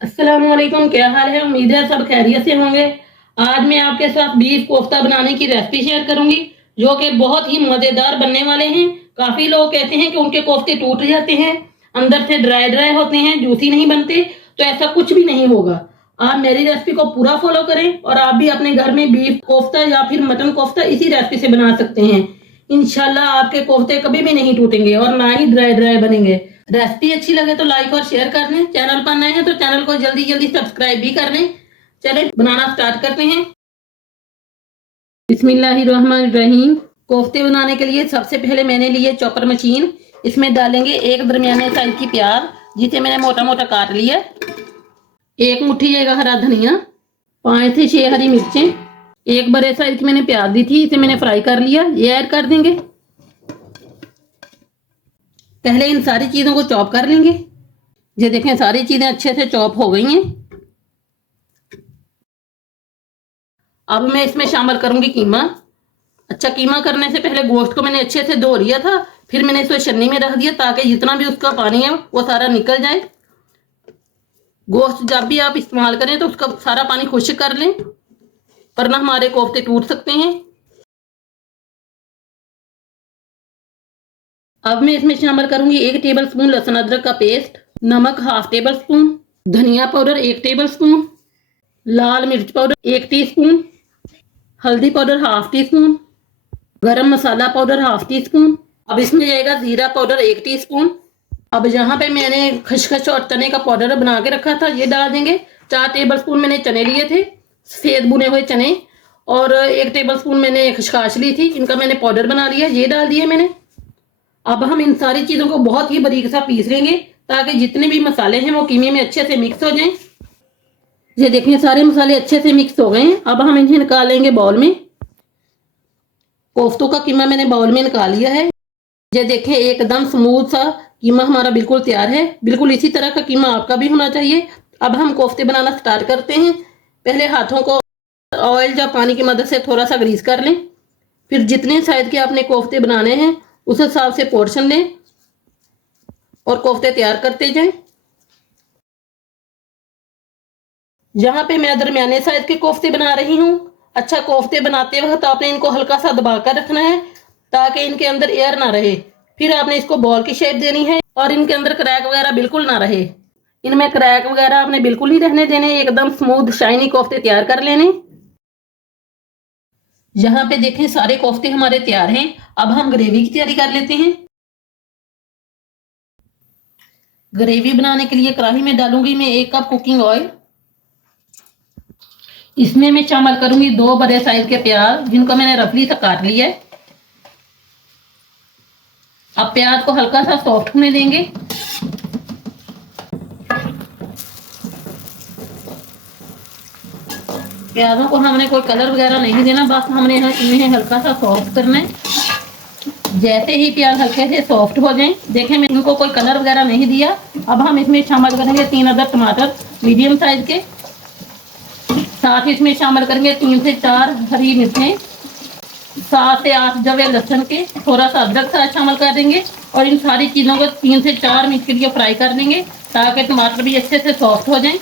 अस्सलामुअलैकुम, क्या हाल है। उम्मीद है सब खैरियत से होंगे। आज मैं आपके साथ बीफ कोफ्ता बनाने की रेसिपी शेयर करूंगी जो कि बहुत ही मजेदार बनने वाले हैं। काफी लोग कहते हैं कि उनके कोफ्ते टूट जाते हैं, अंदर से ड्राई ड्राई होते हैं, जूसी नहीं बनते। तो ऐसा कुछ भी नहीं होगा। आप मेरी रेसिपी को पूरा फॉलो करें और आप भी अपने घर में बीफ कोफ्ता या फिर मटन कोफ्ता इसी रेसिपी से बना सकते हैं। इंशाल्लाह आपके कोफ्ते कभी भी नहीं टूटेंगे और ना ही ड्राई ड्राई बनेंगे। रेसिपी अच्छी लगे तो लाइक और शेयर कर लें। चैनल पर नए हैं तो चैनल को जल्दी जल्दी सब्सक्राइब भी कर लें। चलें बनाना स्टार्ट करते हैं। बिस्मिल्लाहिर्रहमानिर्रहीम। कोफ्ते बनाने के लिए सबसे पहले मैंने लिए चॉपर मशीन। इसमें डालेंगे एक दरमियाने साइज की प्याज जिसे मैंने मोटा मोटा काट लिया। एक मुट्ठी जाएगा हरा धनिया, 5 से 6 हरी मिर्चें, एक बड़े साइज की मैंने प्याज दी थी, इसे मैंने फ्राई कर लिया। ये ऐड कर देंगे। पहले इन सारी चीजों को चॉप कर लेंगे। ये देखें सारी चीजें अच्छे से चॉप हो गई हैं। अब मैं इसमें शामिल करूंगी कीमा। अच्छा, कीमा करने से पहले गोश्त को मैंने अच्छे से धो लिया था, फिर मैंने इसको छन्नी में रख दिया ताकि जितना भी उसका पानी है वो सारा निकल जाए। गोश्त जब भी आप इस्तेमाल करें तो उसका सारा पानी खुश्क कर लें, वरना हमारे कोफ्ते टूट सकते हैं। अब मैं इसमें शामिल करूंगी 1 टेबल स्पून लहसुन अदरक का पेस्ट, नमक 1/2 टेबल स्पून, धनिया पाउडर 1 टेबल स्पून, लाल मिर्च पाउडर 1 टीस्पून, हल्दी पाउडर 1/2 टीस्पून, गरम मसाला पाउडर 1/2 टीस्पून। अब इसमें जाएगा जीरा पाउडर 1 टीस्पून। अब यहाँ पे मैंने खसखस और चने का पाउडर बना के रखा था, ये डाल देंगे। 4 टेबल स्पून मैंने चने लिए थे, सफेद भुने हुए चने, और 1 टेबल स्पून मैंने खसखस ली थी, इनका मैंने पाउडर बना लिया, ये डाल दिए मैंने। अब हम इन सारी चीजों को बहुत ही बारीक सा पीस लेंगे ताकि जितने भी मसाले हैं वो कीमे में अच्छे से मिक्स हो जाएं। ये देखिए सारे मसाले अच्छे से मिक्स हो गए हैं। अब हम इन्हें निकाल लेंगे बाउल में। कोफ्तों का कीमा मैंने बाउल में निकाल लिया है। ये देखें एकदम स्मूथ सा कीमा हमारा बिल्कुल तैयार है। बिल्कुल इसी तरह का कीमा आपका भी होना चाहिए। अब हम कोफ्ते बनाना स्टार्ट करते हैं। पहले हाथों को ऑयल या पानी की मदद से थोड़ा सा ग्रीस कर लें, फिर जितने साइज के आपने कोफ्ते बनाने हैं उस हिसाब से पोर्शन लें और कोफ्ते तैयार करते जाएं। यहाँ पे मैं दरमियाने साइज के कोफ्ते बना रही हूँ। अच्छा, कोफ्ते बनाते वक्त आपने इनको हल्का सा दबा कर रखना है ताकि इनके अंदर एयर ना रहे। फिर आपने इसको बॉल की शेप देनी है और इनके अंदर क्रैक वगैरह बिल्कुल ना रहे। इनमें क्रैक वगैरह आपने बिल्कुल नहीं रहने देने, एकदम स्मूथ शाइनी कोफ्ते तैयार कर लेने। यहाँ पे देखें सारे कोफ्ते हमारे तैयार हैं। अब हम ग्रेवी की तैयारी कर लेते हैं। ग्रेवी बनाने के लिए कढ़ाई में डालूंगी मैं 1 कप कुकिंग ऑयल। इसमें मैं शामिल करूंगी 2 बड़े साइज के प्याज जिनको मैंने रफली सा काट लिया है। अब प्याज को हल्का सा सॉफ्ट होने देंगे। प्याजों को हमने कोई कलर वगैरह नहीं देना, बस हमने इन्हें हल्का सा सॉफ्ट करना है। जैसे ही प्याज हल्के से सॉफ्ट हो जाएं, देखें मैं इनको कोई कलर वगैरह नहीं दिया। अब हम इसमें शामिल करेंगे 3 अदद टमाटर मीडियम साइज के, साथ ही इसमें शामिल करेंगे 3 से 4 हरी मिर्चें, 7 से 8 जवे लहसुन के, थोड़ा सा अदरक साथ शामिल कर देंगे और इन सारी चीज़ों को 3 से 4 मिनट के लिए फ्राई कर लेंगे ताकि टमाटर भी अच्छे से सॉफ्ट हो जाएं।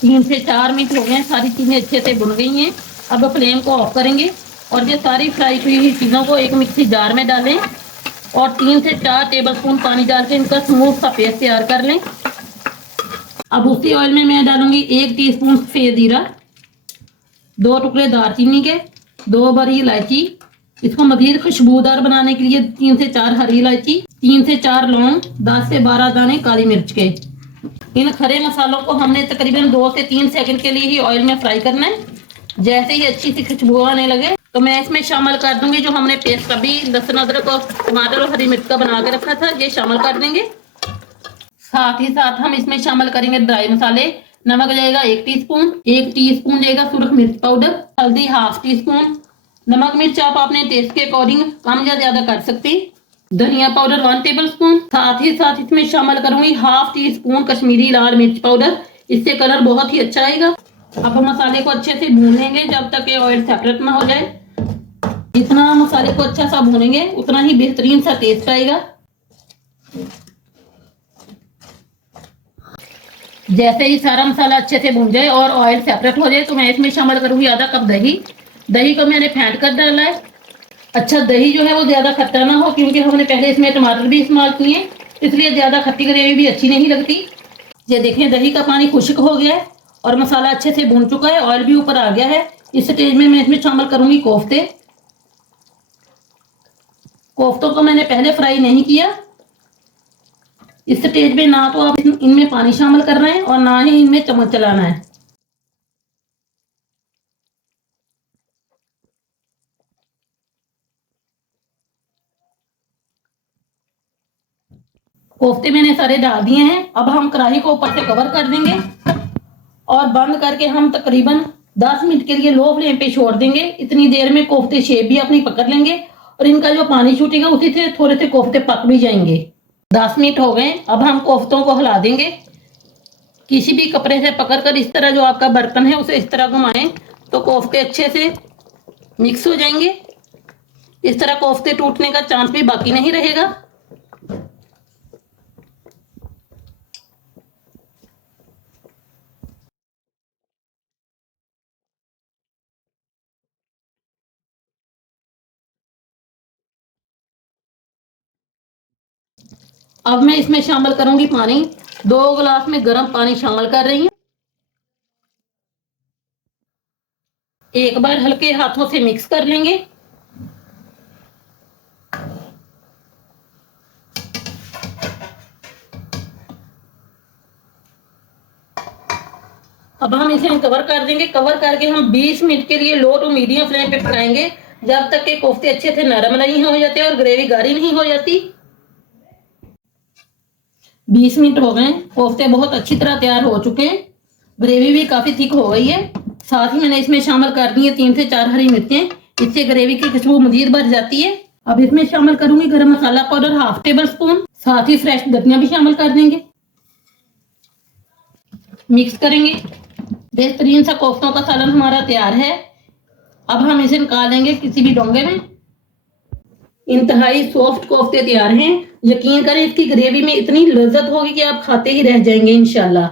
तीन से 4 मिनट हो गए, सारी चीज़ें अच्छे से भुन गई हैं। अब फ्लेम को ऑफ करेंगे और ये सारी फ्राई हुई चीज़ों को एक मिक्सी जार में डालें और 3 से 4 टेबल स्पून पानी डाल के इनका स्मूथ सा पेस्ट तैयार कर लें। अब उसी ऑयल में मैं डालूंगी 1 टीस्पून सफेद जीरा, 2 टुकड़े दालचीनी के, 2 बड़ी इलायची। इसको मजीद खुशबूदार बनाने के लिए 3 से 4 हरी इलायची, 3 से 4 लौंग, 10 से 12 दाने काली मिर्च के। इन खड़े मसालों को हमने तकरीबन 2 से 3 सेकंड के लिए ही ऑयल में फ्राई करना है। जैसे ही अच्छी सी खुशबू आने लगे तो मैं इसमें शामिल कर दूंगी जो हमने पेस्ट अभी लहसुन अदरक और टमाटर और हरी मिर्च का बना के रखा था, ये शामिल कर देंगे। साथ ही साथ हम इसमें शामिल करेंगे ड्राई मसाले। नमक जाएगा 1 टीस्पून, 1 टीस्पून जाएगा सुरख मिर्च पाउडर, हल्दी 1/2 टीस्पून। नमक मिर्च आप अपने टेस्ट के अकॉर्डिंग कम या ज्यादा कर सकते हैं। धनिया पाउडर 1 टेबल स्पून। साथ ही साथ इसमें शामिल करूंगी 1/2 टीस्पून कश्मीरी लाल मिर्च पाउडर, इससे कलर बहुत ही अच्छा आएगा। अब हम मसाले को अच्छे से भून लेंगे जब तक ये ऑयल सेपरेट ना हो जाए। जितना मसाले को अच्छा सा भूनेंगे उतना ही बेहतरीन सा टेस्ट आएगा। जैसे ही सारा मसाला अच्छे से भून जाए और ऑयल सेपरेट हो जाए तो मैं इसमें शामिल करूंगी आधा कप दही। दही को मैंने फेंट कर डाला है। अच्छा, दही जो है वो ज्यादा खट्टा ना हो, क्योंकि हमने पहले इसमें टमाटर भी इस्तेमाल किए हैं, इसलिए ज्यादा खट्टी ग्रेवी भी अच्छी नहीं लगती। ये देखें, दही का पानी खुश्क हो गया है और मसाला अच्छे से भून चुका है, ऑयल भी ऊपर आ गया है। इस स्टेज में मैं इसमें शामिल करूंगी कोफ्ते। कोफ्तों को मैंने पहले फ्राई नहीं किया। इस स्टेज में ना तो आप इनमें पानी शामिल कर रहे हैं और ना ही इनमें चम्मच चलाना है। कोफ्ते मैंने सारे डाल दिए हैं। अब हम कढ़ाई को ऊपर से कवर कर देंगे और बंद करके हम तकरीबन 10 मिनट के लिए लो फ्लेम पे छोड़ देंगे। इतनी देर में कोफ्ते शेप भी अपनी पकड़ लेंगे और इनका जो पानी छूटेगा उसी से थोड़े से कोफ्ते पक भी जाएंगे। 10 मिनट हो गए। अब हम कोफ्तों को हिला देंगे। किसी भी कपड़े से पकड़कर इस तरह जो आपका बर्तन है उसे इस तरह घुमाएं तो कोफ्ते अच्छे से मिक्स हो जाएंगे। इस तरह कोफ्ते टूटने का चांस भी बाकी नहीं रहेगा। अब मैं इसमें शामिल करूंगी पानी। 2 गिलास में गर्म पानी शामिल कर रही हूँ। एक बार हल्के हाथों से मिक्स कर लेंगे। अब हम इसे कवर कर देंगे। कवर करके हम 20 मिनट के लिए लो टू मीडियम फ्लेम पे पकाएंगे, जब तक के कोफ्ते अच्छे से नरम नहीं हो जाते और ग्रेवी गाढ़ी नहीं हो जाती। 20 मिनट हो गए। कोफ्ते बहुत अच्छी तरह तैयार हो चुके हैं। ग्रेवी भी काफी थिक हो गई है। साथ ही मैंने इसमें शामिल कर दी है 3 से 4 हरी मिर्चें। इससे ग्रेवी की खुशबू मजीद बढ़ जाती है। अब इसमें शामिल करूंगी गरम मसाला पाउडर हाफ टेबल स्पून। साथ ही फ्रेश धनिया भी शामिल कर देंगे। मिक्स करेंगे। बेहतरीन सा कोफ्तों का सालन हमारा तैयार है। अब हम इसे निकालेंगे किसी भी डोंगे में। इंतहाई सॉफ्ट कोफ्ते तैयार हैं। यकीन करें, इसकी ग्रेवी में इतनी लज्जत होगी कि आप खाते ही रह जाएंगे इंशाल्लाह।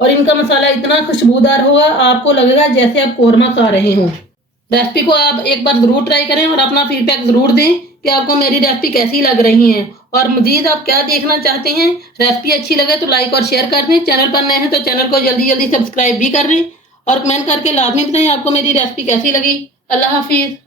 और इनका मसाला इतना खुशबूदार होगा, आपको लगेगा जैसे आप कोरमा खा रहे हो। रेसिपी को आप एक बार जरूर ट्राई करें और अपना फीडबैक जरूर दें कि आपको मेरी रेसिपी कैसी लग रही है और मजीद आप क्या देखना चाहते हैं। रेसिपी अच्छी लगे तो लाइक और शेयर कर दें। चैनल पर नए हैं तो चैनल को जल्दी जल्दी सब्सक्राइब भी कर दें और कमेंट करके लाजमी बताएं आपको मेरी रेसिपी कैसी लगी। अल्लाह हाफिज।